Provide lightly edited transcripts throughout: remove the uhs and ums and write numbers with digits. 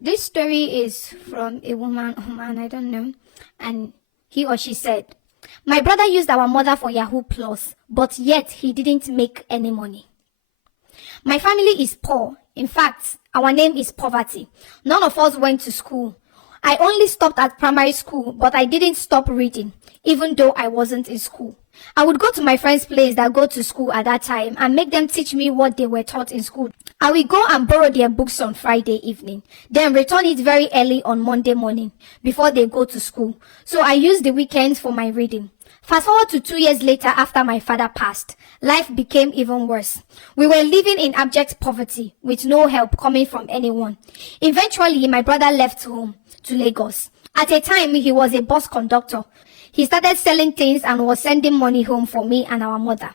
This story is from a woman or man, I don't know, and he or she said, "My brother used our mother for Yahoo Plus, but yet he didn't make any money. My family is poor. In fact, our name is poverty. None of us went to school. I only stopped at primary school, but I didn't stop reading, even though I wasn't in school. I would go to my friends' place that go to school at that time and make them teach me what they were taught in school. I will go and borrow their books on Friday evening, then return it very early on Monday morning before they go to school. So I used the weekends for my reading. Fast forward to 2 years later after my father passed, life became even worse. We were living in abject poverty with no help coming from anyone. Eventually, my brother left home to Lagos. At a time, he was a bus conductor. He started selling things and was sending money home for me and our mother.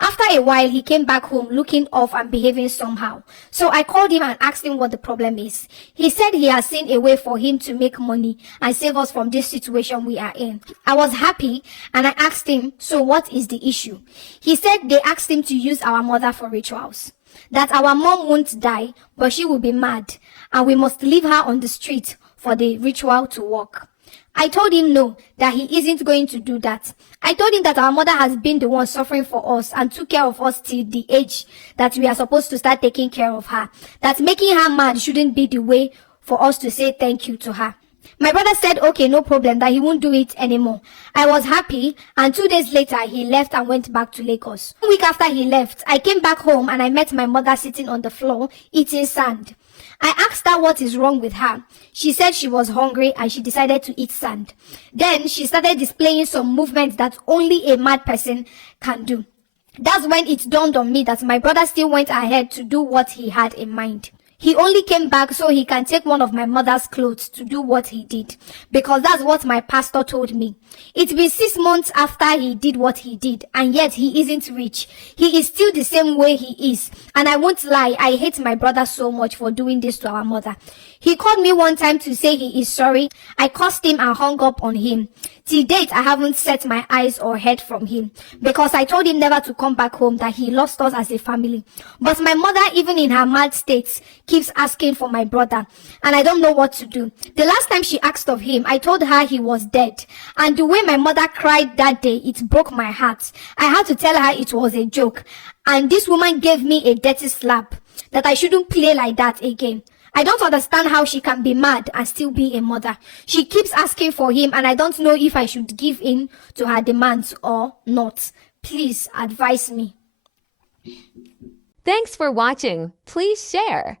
After a while, he came back home looking off and behaving somehow. So I called him and asked him what the problem is. He said he has seen a way for him to make money and save us from this situation we are in. I was happy and I asked him, so what is the issue? He said they asked him to use our mother for rituals. That our mom won't die, but she will be mad, and we must leave her on the street for the ritual to work. I told him no, that he isn't going to do that. I told him that our mother has been the one suffering for us and took care of us till the age that we are supposed to start taking care of her. That making her mad shouldn't be the way for us to say thank you to her. My brother said, okay, no problem, that he won't do it anymore. I was happy, and 2 days later, he left and went back to Lagos. 1 week after he left, I came back home and I met my mother sitting on the floor, eating sand. I asked her what is wrong with her. She said she was hungry and she decided to eat sand. Then she started displaying some movements that only a mad person can do. That's when it dawned on me that my brother still went ahead to do what he had in mind. He only came back so he can take one of my mother's clothes to do what he did, because that's what my pastor told me. It's been 6 months after he did what he did, and yet he isn't rich. He is still the same way he is, and I won't lie, I hate my brother so much for doing this to our mother. He called me one time to say he is sorry. I cursed him and hung up on him. Till date, I haven't set my eyes or heard from him because I told him never to come back home, that he lost us as a family. But my mother, even in her mad states, keeps asking for my brother, and I don't know what to do. The last time she asked of him, I told her he was dead, and the way my mother cried that day, it broke my heart. I had to tell her it was a joke, and this woman gave me a dirty slap, that I shouldn't play like that again. I don't understand how she can be mad and still be a mother. She keeps asking for him, and I don't know if I should give in to her demands or not. Please advise me. Thanks for watching. Please share.